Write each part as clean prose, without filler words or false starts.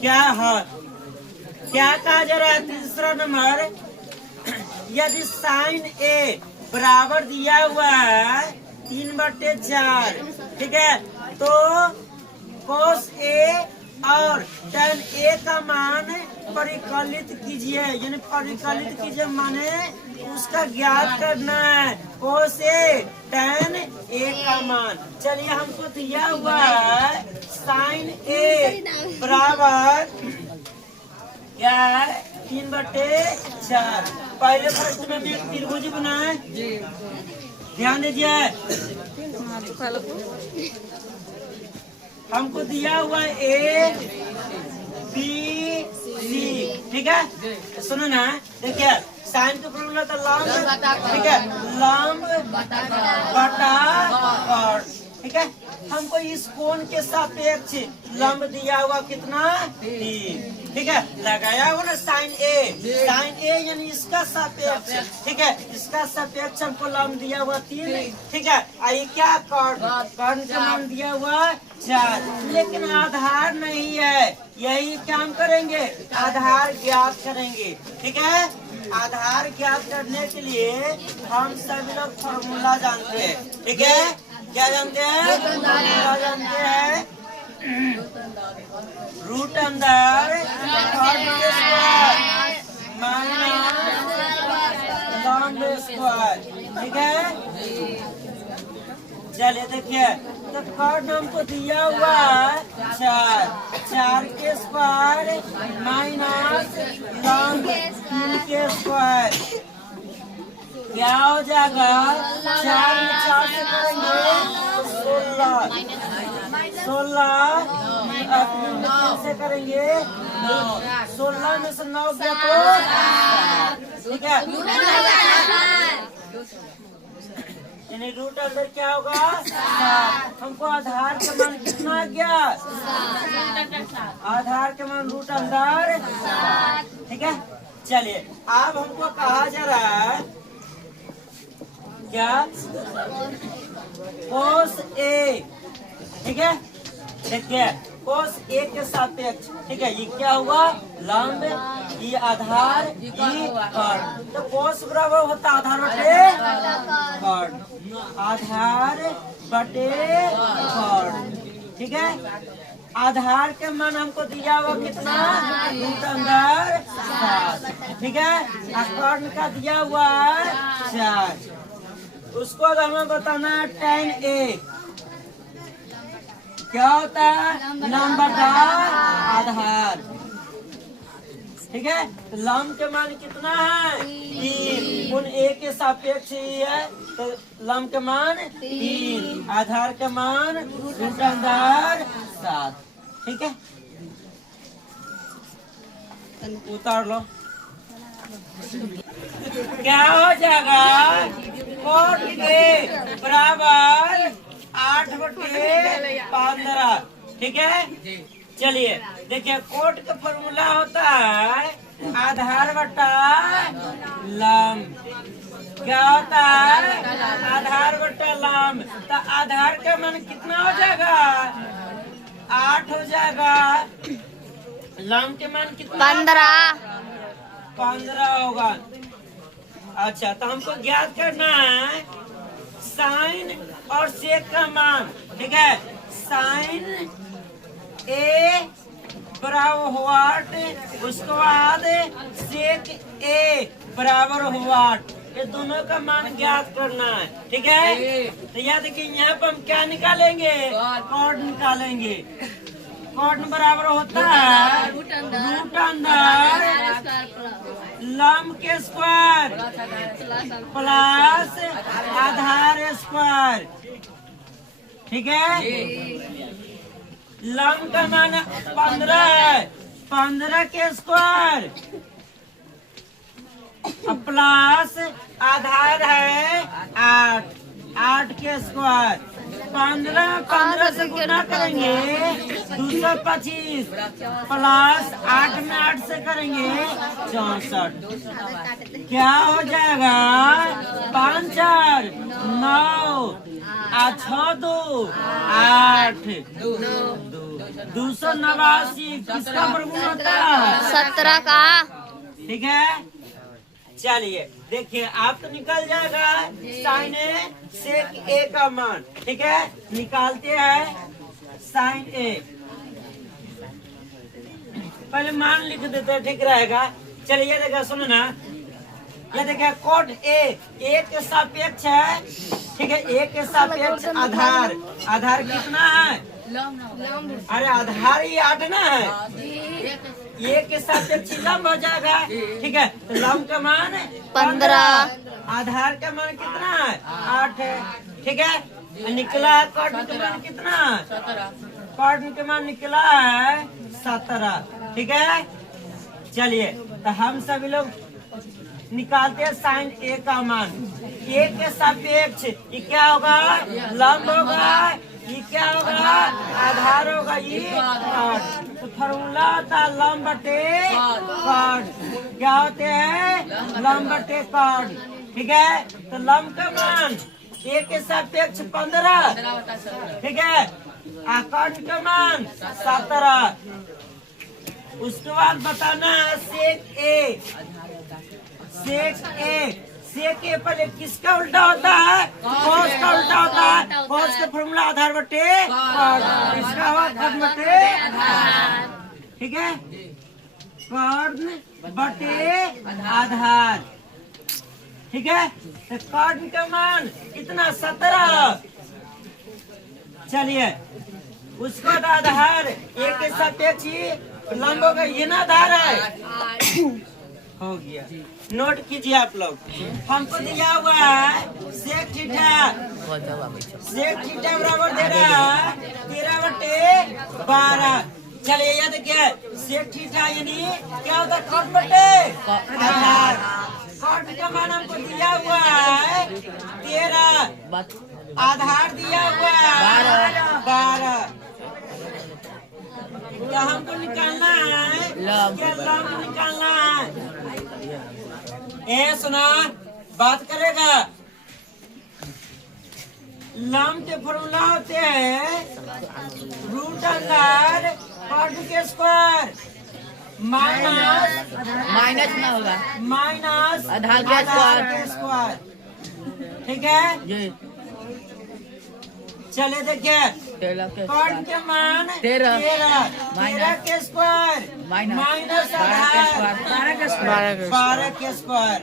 क्या है, क्या कहा जा रहा है? तीसरा नंबर, यदि साइन ए बराबर दिया हुआ है 3/4, ठीक है, तो कोस ए और tan ए का मान परिकलित कीजिए, यानी परिकलित कीजिए माने उसका ज्ञात करना है, कोस ए tan ए का मान। चलिए हमको दिया हुआ है साइन ए बराबर क्या है 3/4। पहले प्रश्न में भी एक त्रिभुज बनाए, ध्यान दीजिए। हमको दिया हुआ ए बी सी, ठीक है, सुनो ना, देखिए साइन का फॉर्मूला था लंब, ठीक है, लंब बटा कॉट, ठीक है। हमको इस कोण के सापेक्ष लंब दिया हुआ कितना 3, ठीक है, लगाया हुआ ना साइन ए यानी इसका सापेक्ष, ठीक है, इसका सापेक्ष हमको लंब दिया हुआ 3, ठीक है। आई क्या कॉट का मान दिया हुआ 4, लेकिन आधार नहीं है, यही काम करेंगे, आधार ज्ञात करेंगे, ठीक है। आधार ज्ञात करने के लिए हम सभी लोग फॉर्मूला जानते हैं, ठीक है, क्या जानते हैं? फॉर्मूला जानते हैं, रूट अंदर माइनस लॉन्ग स्क्वायर, ठीक है। चलिए देखिए, तो कॉट हमको दिया हुआ 4 के स्क्वायर माइनस लॉन्ग 3 के स्क्वायर, क्या हो जाएगा? 4 में 4 से करेंगे 16 से करेंगे 16 में से 9 गया तो, ठीक है, यानी रूट अंदर क्या होगा 7। हमको आधार का मान कितना गया? आधार का मान रूट अंदर 7, ठीक है। चलिए अब हमको कहा जा रहा है क्या? कोस ए, ठीक है, देखिए कोस ए के सापेक्ष, ठीक है, ये क्या हुआ? लंब, ये आधार, ये कॉट, तो कोस बराबर होता आधार बटे कॉट, आधार बटे कॉट, ठीक है। आधार के मान हमको दिया हुआ कितना? रूट अंदर 7, ठीक है, कॉट का दिया हुआ 4। उसको हमें बताना है tan ए क्या होता है? लंब बटा आधार, ठीक है। लंब के मान कितना है? 3, उन ए के सापेक्ष ही है, तो लंब के मान 3, आधार के मान रूट अंदर 7, ठीक है। उतार लो, क्या हो जाएगा? कोट ए बराबर 8/15, ठीक है। चलिए देखिए, कोट का फॉर्मूला होता है आधार बटा लंब, क्या होता है? आधार बटा लंब, तो आधार का मान कितना हो जाएगा? 8 हो जाएगा, लंब के मान कितना? 15 होगा। अच्छा, तो हमको ज्ञात करना है साइन और सेक का मान, ठीक है। साइन ए बराबर वाट, उसके बाद सेक ए बराबर वाट, ये दोनों का मान ज्ञात करना है, ठीक है। तो याद रखिए, यहाँ पर हम क्या निकालेंगे? कॉट निकालेंगे। कॉट बराबर होता है रूट अंदर लंब के स्क्वायर प्लस आधार स्क्वायर, ठीक है। लंब का मान 15 है, 15 के स्क्वायर प्लस आधार है 8 के स्क्वायर, 15 से गुना करेंगे 225 प्लस 8 में 8 से करेंगे 64, क्या हो जाएगा? 5 4 9 6 2 8 2 289 किसका वर्गमूल होता है? 17 का। ठीक है, चलिए देखिए आप तो निकल जाएगा साइन ए सेक ए का मान। ठीक है, निकालते हैं साइन ए, पहले मान लिख देते हैं, ठीक रहेगा। चलिए देखा, सुनो ना, ये देखिए कोड ए के सापेक्ष है। ठीक है, ए के सापेक्ष आधार, आधार कितना है? अरे आधार ही 8 ना है, ए के सापेक्ष लंब हो जाएगा। ठीक है, तो लंब का मान 15, आधार का मान कितना है? 8 है। ठीक है, निकला कॉर्ड का मान कितना है? कॉर्ड का मान निकला है 17। ठीक है, चलिए तो हम सभी लोग निकालते हैं साइन ए का मान। ए के सापेक्ष ये क्या होगा? लंब होगा। ये क्या होगा? आधार होगा। ये कॉर्ड। तो फॉर्मूला होता है लंब बटे कॉर्ड। क्या होते हैं? लंब बटे कॉर्ड। ठीक है, तो लंब का मान ए के सापेक्ष 15। ठीक है, कॉर्ड का मान 17। उसके बाद बताना है सेक ए। सेक ए, सेक ए पहले किसका उल्टा होता है? कॉस का उल्टा होता है। कॉस का फॉर्मूला आधार बटे कॉस, इसका हुआ कॉस बटे आधार। ठीक है, कॉर्ड बटे आधार। ठीक है, तो कॉर्ड का मान कितना? 17। चलिए उसको आधार एक के सापेक्ष लंब होगा, ये ना आधार है। हो गया, नोट कीजिए आप लोग। हमको दिया हुआ है सेक थीटा, सेक थीटा बराबर दे रहा है 13/12। चलिए ये देखिए, सेक थीटा यानी क्या होता है? कॉट बटे आधार। कॉट का मान हमको दिया हुआ है 13, आधार दिया हुआ है 12। क्या हमको निकालना है? क्या लंब निकालना है? ए सुना, बात करेगा। लंब के फॉर्मूला होते हैं रूट अंडर कॉट के स्क्वायर माइनस ना होगा माइनस आधार के स्क्वायर। ठीक है, चले देखिए कॉट के मान 13 के स्क्वायर माइनस आधार 12 के स्क्वायर।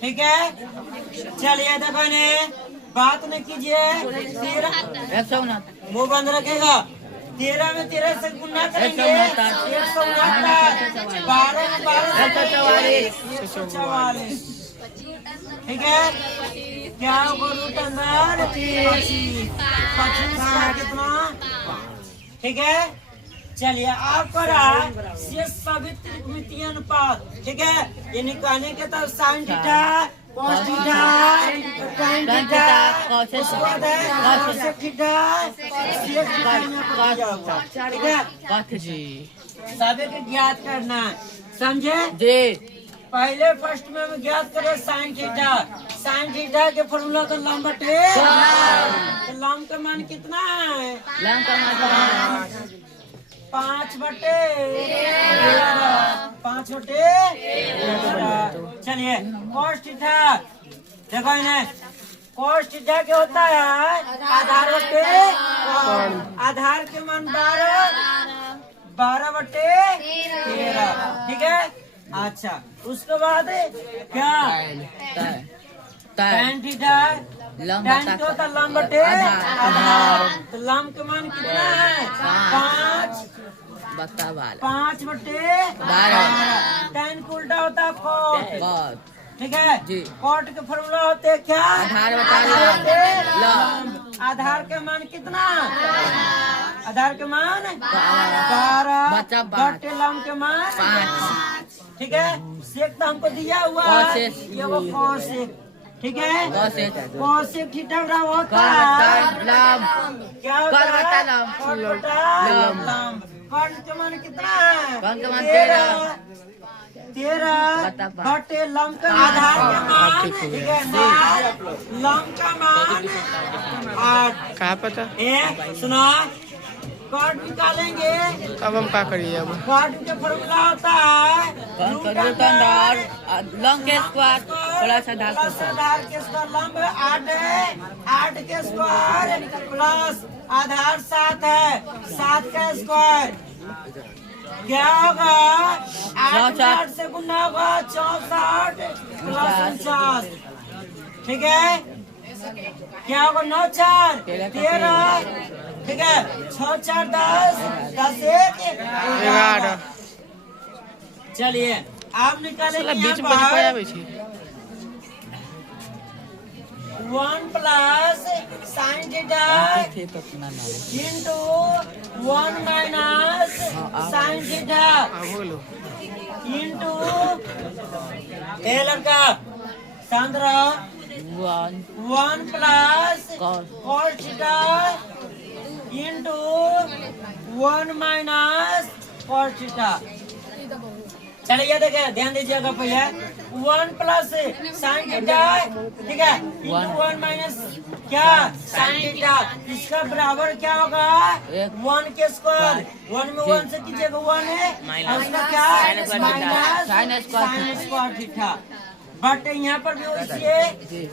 ठीक है, चलिए देखो ने बात न कीजिए। 13 मुंह बंद रखेगा। 13 में 13 से गुना करेंगे 169, 12 में 12 से 44। ठीक है, क्या होगा? रूट अंदर 25 का कितना? ठीक है, चलिए आपको रहा शेष सभी त्रिकोणमितीय अनुपात। ठीक है, ये निकालने के तब sine theta, cos theta, tan theta, उसके बाद है कोसेक थीटा, सेक थीटा में दिया हुआ। ठीक है जी, सभी को ज्ञात करना है, समझे जी। पहले फर्स्ट में हम ज्ञात करें साइन थीटा। साइन थीटा के फॉर्मूला तो लंब बटे, तो लंब का मान कितना है? लंब का मान 5/13, 5/13। चलिए कॉस थीटा देखो इन्हें, कॉस थीटा क्या होता है? आधार बटे आधार के मान 12/13। ठीक है, अच्छा उसके बाद क्या? tan थीटा, tan क्या होता है? लंब बटे आधार। तो लंब का मान कितना है? 5/12। tan को उल्टा होता है कॉट। ठीक है, कॉट के फॉर्मूला होते हैं क्या? आधार बटे लंब। आधार के मान कितना? आधार के मान 12 बटे लंब के मान 5। ठीक है, सेक तो हमको दिया हुआ है, ये वो कोसेक। ठीक है, कोसेक थीटा बराबर होता है क्या होता है? कॉट बटा लंब। कॉट का मान कितना है? 13 बटे लंब का आधार का मान। ठीक है, लंब का मान 8। कहाँ पता? सुना, कॉट निकालेंगे। अब हम क्या करिए अब? कॉट का फॉर्मूला होता है रूट अंडर लॉन्ग के स्क्वायर प्लस आधार के स्क्वायर। आधार के स्क्वायर लंब 8 है, 8 के स्क्वायर प्लस आधार 7 है, 7 का स्क्वायर क्या होगा? 8 से गुना होगा 64 प्लस 49। ठीक है, क्या होगा? 9 4 13। ठीक है, 6 4 10 10 1 11। चलिए आप निकालेंगे बीच में यहाँ पाया पर भी छी 1 plus sine theta into 1 minus sine theta बोलो। इंटू ए लड़का शांत रहो। 1 plus cos theta into 1 minus cos theta. चलिए देखिए, ध्यान दीजिएगा पहले 1 प्लस साइन थीटा, ठीक है, इंटू 1 माइनस क्या साइन थीटा, इसका बराबर क्या होगा? 1 के स्क्वायर। 1 में 1 से कीजिएगा 1 है और उसका क्या minus sine square theta. But यहाँ पर भी वैसे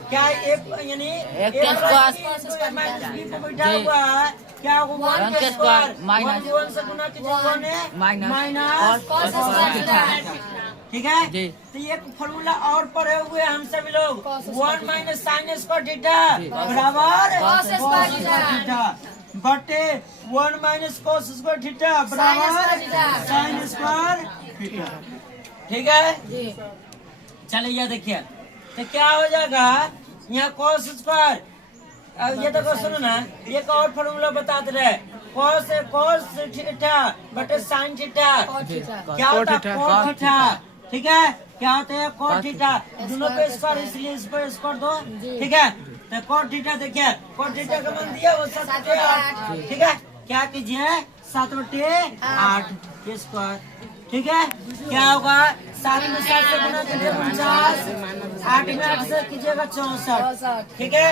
क्या एक यानी एक के स्क्वायर माइनस बी को बैठा हुआ है, क्या होगा? 1 के स्क्वायर माइनस 1 से गुना कीजिएगा 1 है माइनस कॉस स्क्वायर थीटा। ठीक है, तो ये फॉर्मूला और पढ़े हुए हम सभी लोग 1 माइनस साइन स्क्वायर थीटा बराबर कॉस स्क्वायर थीटा बटे 1 माइनस कॉस स्क्वायर थीटा बराबर साइन स्क्वायर थीटा। ठीक है, चलिए ये देखिए, तो क्या हो जाएगा यहाँ कॉस स्क्वायर। अब ये देखो सुनो ना, एक और फॉर्मूला बताते रहे कॉस थीटा बटे साइन थीटा क्या होता है? Cos theta. ठीक है, क्या होता है? Cos theta. दोनों पे स्क्वायर इसलिए इस पर स्क्वायर दो। ठीक है, तो कॉस थीटा देखिए, कॉस थीटा का मान दिया वो 7/8। ठीक है, क्या कीजिए 7/8 के स्क्वायर। ठीक है, क्या होगा? 7 में 7 से गुना कीजिए 49, 8 में 8 से कीजिएगा 64। ठीक है,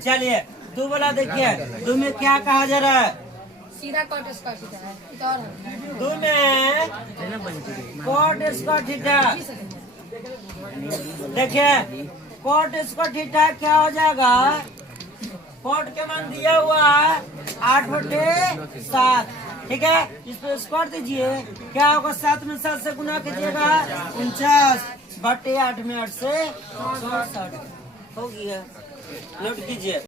चलिए 2 वाला देखिए, 2 में क्या कहा जा रहा है? सीधा कॉट स्क्वायर थीटा है, इधर है। 2 में कॉट स्क्वायर थीटा। देखिए कॉट स्क्वायर थीटा क्या हो जाएगा? कॉट के मान दिया हुआ है 8/7। ठीक है, इस पर स्क्वायर दीजिए, क्या होगा? 7 में 7 से गुना कीजिएगा 49 बटे 8 में 8 से 64 हो गया। नोट कीजिए।